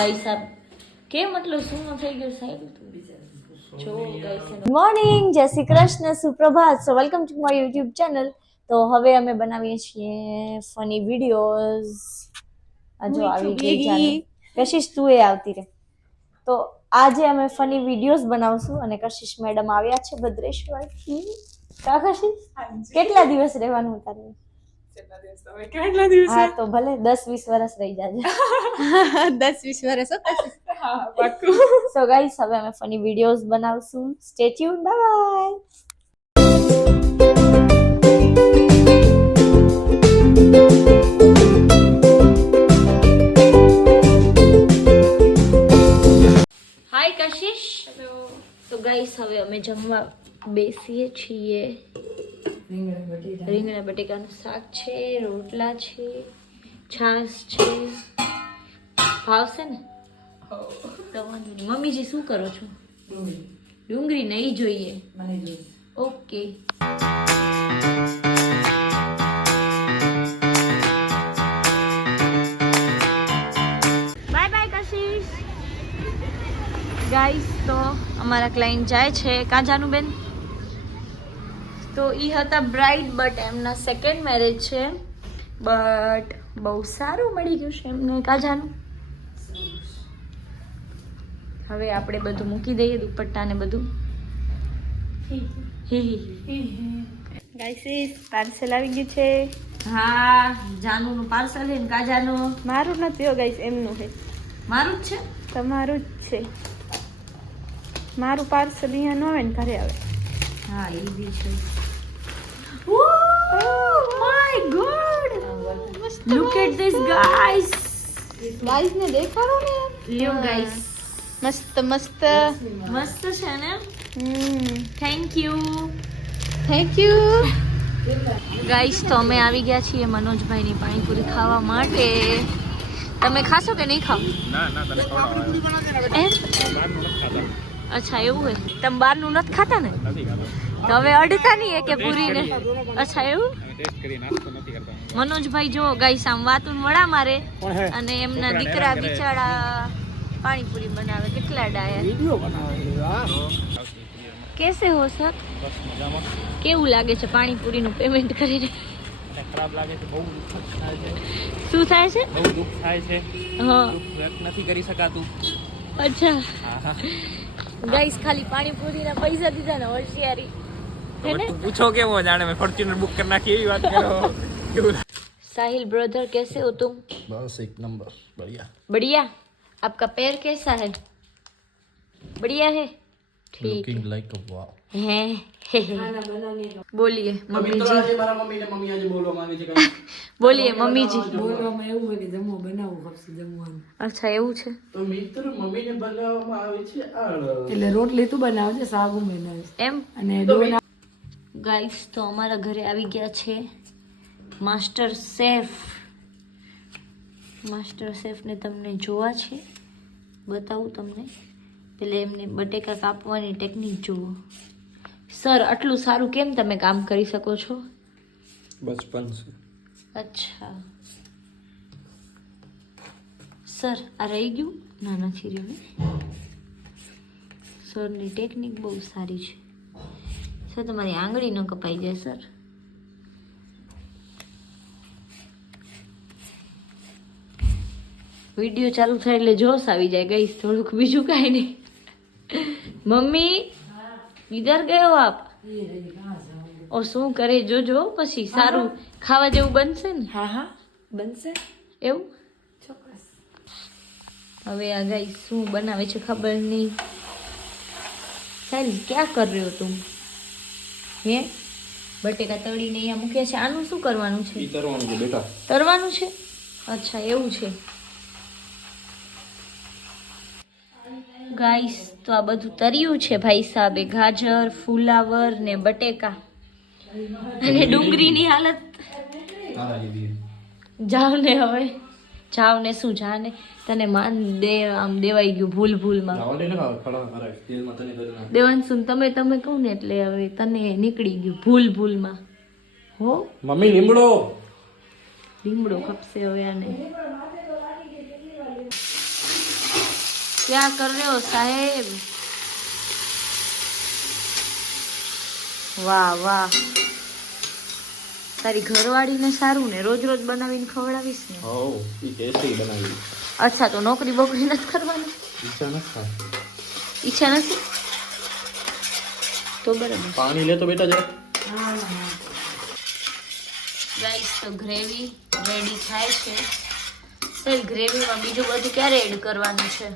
Guys આપ કે મતલબ શું થઈ ગયું સાહેબ જો ગાઈસ મોર્નિંગ જય શ્રી કૃષ્ણ સુપ્રભાત so welcome to my YouTube channel. તો હવે અમે બનાવીએ છીએ ફની વિડીયોઝ. આજો આવી ગઈ ચાલો કશિશ તું એ આવતી રે. તો આજે અમે ફની વિડીયોઝ બનાવશું અને કશિશ મેડમ આવ્યા છે ભદ્રેશ્વરથી. કા કશિશ કેટલા દિવસ રહેવાનું તારે? કેટલા દિવસ? હા તો ભલે 10-20 વર્ષ રહી જાજે. 10-20 વર્ષ હા પાક્કું. સો ગાઈસ હવે અમે ફની વિડીયોઝ બનાવશું. Stay tune bye. Hi Kashish. Hello. તો ગાઈસ હવે અમે જમવા બેસીએ છીએ. રીંગણા બટેકાનું શાક છે, રોટલા છે, છાશ છે. ભાવશે ને? મમ્મીજી શું કરો છો? ડુંગળી નહીં જોઈએ. Okay. Bye bye Kashish. Guys તો અમારા ક્લાયન્ટ જાય છે. કાં જાનું બેન? તો એ હતા બ્રાઇડ બટ એમના સેકન્ડ મેરેજ છે. બટ બહુ સારું મળી ગયું છે એમને. કાં જાનું? હવે આપણે બધું મૂકી દઈએ દુપટ્ટા ને બધું. ગાઈસ પાર્સલ આવી ગયું છે. હા જાનુનું પાર્સલ છે ને કા જાનુ? મારું નથી હો ગાઈસ, એમનું છે. મારું જ છે. તમારું જ છે. મારું પાર્સલ અહીંયા ન આવે ને ઘરે આવે. હા એ બી છે. Oh my god, look at this guys. Guys ને દેખાડો ને. લ્યો ગાઈસ, મસ્ત મસ્ત મસ્ત છે ને. Thank you. Thank you guys તો અમે આવી ગયા છીએ મનોજભાઈની પાણીપુરી ખાવા માટે. તમે ખાશો કે નહીં ખાવ? એમ? અચ્છા એવું હોય. તમે બહારનું નથી ખાતા ને? તો હવે અડતા નહીં કે પૂરીને? અચ્છા એવું. મનોજભાઈ જો ગાઈસ આમ વાતું વડા મારે અને એમના દીકરા બિચારા પાણીપુરી બનાવે. કેટલા ડાયા. કેસે હો સર? કેવું લાગે છે પાણીપુરીનું પેમેન્ટ કરીને? ખરાબ લાગે છે, બહુ દુઃખ થાય છે. શું થાય છે? બહુ દુઃખ થાય છે. હા વ્યક્ત નથી કરી શકાતું. અચ્છા હા ગાઈસ ખાલી પાણીપુરીના પૈસા દીધા ને હોશિયારી હે ને? તું પૂછો કેવો જાણે મેં ફોર્ચ્યુનર બુક કરી નાખી એવી વાત કરો. કેવું साहिल ब्रदर कैसे हो तुम? बस एक नंबर बढ़िया बढ़िया. आपका पैर कैसा है? बढ़िया है. ठीक लुकिंग लाइक अ वाव है. बोलिए मम्मी जी. આજે મારા મમ્મીને મમ્મી આજે બોલવા માંગે છે કઈ. બોલીએ મમ્મી જી. બોલવામાં એવું હોય કે જમવું બનાવવું ખપશે જમવાનું. અચ્છા એવું છે. તો મિત્ર મમ્મીને બોલાવવામાં આવે છે આળ. એટલે રોટલી તું બનાવજે, શાક હું બનાવીશ. એમ અને ડોના ગાઈસ તો અમારા ઘરે આવી ગયા છે માસ્ટર શેફ. માસ્ટર શેફને તમને જોવા છે, બતાવું તમને. એટલે એમને બટેકા કાપવાની ટેકનિક જુઓ. સર આટલું સારું કેમ તમે કામ કરી શકો છો? બચપન છે. અચ્છા સર આ રહી ગયું? ના નથી રહ્યું. સરની ટેકનિક બહુ સારી છે. સર તમારી આંગળી ન કપાઈ જાય સર. વિડીયો ચાલુ થાય એટલે જોશ આવી જાય ગઈશ થોડુંક, બીજું કાંઈ નહીં. મમ્મી ઇધર ગયો આપ? ઓ શું કરે જોજો પછી સારું ખાવા જેવું બનશે ને? હા હા બનશે એવું. ચોક્કસ. હવે આ ગાઈસ શું બનાવે છે ખબર નહીં. સાહેલ ક્યાં કર રહ્યો હો તું? હે બટેકા તળીને અહીંયા મૂક્યા છે. આનું શું કરવાનું છે? તરવાનું છે બેટા. તરવાનું છે? અચ્છા એવું છે. ગાઈસ તો આ બધું તર્યું છે ભાઈ સાહેબે. ગાજર, ફુલાવર ને બટેકા અને ડુંગળીની હાલત. જાવ ને હવે, જાવ ને શું જા ને. તને માન દે આમ દેવાઈ ગયું ભૂલ ભૂલમાં. દેવાંશુ તમે કહું ને એટલે હવે તને નીકળી ગયું ભૂલ ભૂલમાં. હો મમ્મી લીમડો. લીમડો ખપશે હવે આને. क्या कर रहे हो साहेब? વાહ વાહ. તારી ઘરવાળીને સારું ને, રોજ રોજ બનાવીને ખવડાવીશ ને. હો ઈ કેસરી બનાવી. અચ્છા, તો નોકરી બોકરી નથી કરવાની? ઈચ્છા નથી થાય. ઈચ્છા નથી તો બરાબર. પાણી લેતો બેટા જરા. ગાઈસ, તો ગ્રેવી રેડી થાય છે. સર, ગ્રેવીમાં બીજું બધું ક્યારે એડ કરવાનું છે?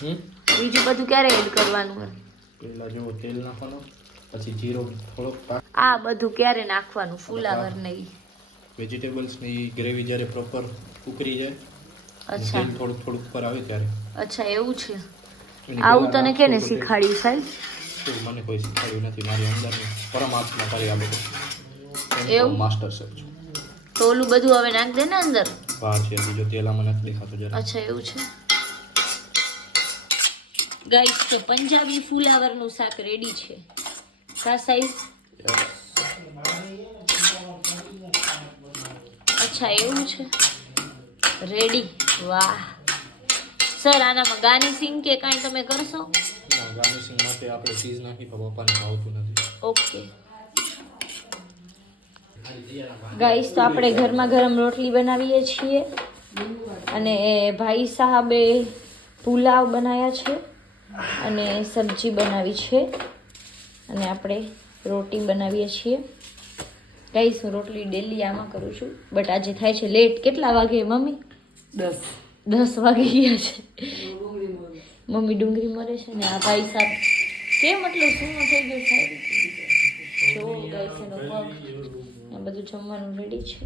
બીજું બધું ક્યારે એડ કરવાનું હોય? પેલા જો તેલ નાખવાનું, પછી જીરો થોડોક, આ બધું ક્યારે નાખવાનું? ફુલાવર નહીં, વેજીટેબલ્સ ની ગ્રેવી જ્યારે પ્રોપર ઉકળી જાય, અચ્છા તેલ થોડુંક થોડુંક ઉપર આવે ત્યારે. અચ્છા, એવું છે. એની આવું પહેલા તને કેને નાખવું પડે. શીખાડ્યું સાહેબ? શું, મને કોઈ શીખવાડ્યું નથી. મારી અંદરની પરમાત્મા કરી આ બધું. એવું? માસ્ટર શેફ છું. તો ઓલું બધું હવે નાખ દે ને અંદર. બહાર છે બીજો તેલ આમાં નથી દેખાતો જરા. અચ્છા, એવું છે. ગાઈસ, તો પંજાબી ફુલાવરનું શાક રેડી છે. કા સાહેબ? અચ્છા, એવું છે. રેડી. વાહ સર, આનામાં ગાર્નિશિંગ કે કાંઈ તમે કરશો? ના, ગાર્નિશિંગ માટે આપણે ચીઝ નાખી તો પપ્પાને ભાવતું નથી. ઓકે ગાઈસ, તો આપણે ગરમા ગરમ રોટલી બનાવીએ છીએ અને ભાઈ સાહેબે પુલાવ બનાવ્યા છે અને સબ્જી બનાવી છે અને આપણે રોટી બનાવીએ છીએ. ગાઈસ, હું રોટલી ડેલી આમાં કરું છું, બટ આજે થાય છે લેટ. કેટલા વાગે મમ્મી? 10 વાગે ગયા છે. મમ્મી ડુંગળી મરે છે ને આ ભાઈ સાહેબ કેમ એટલે શું થઈ ગયું સાહેબ? જો ગાઈસ, એનો પગ આ બધું જમવાનું રેડી છે.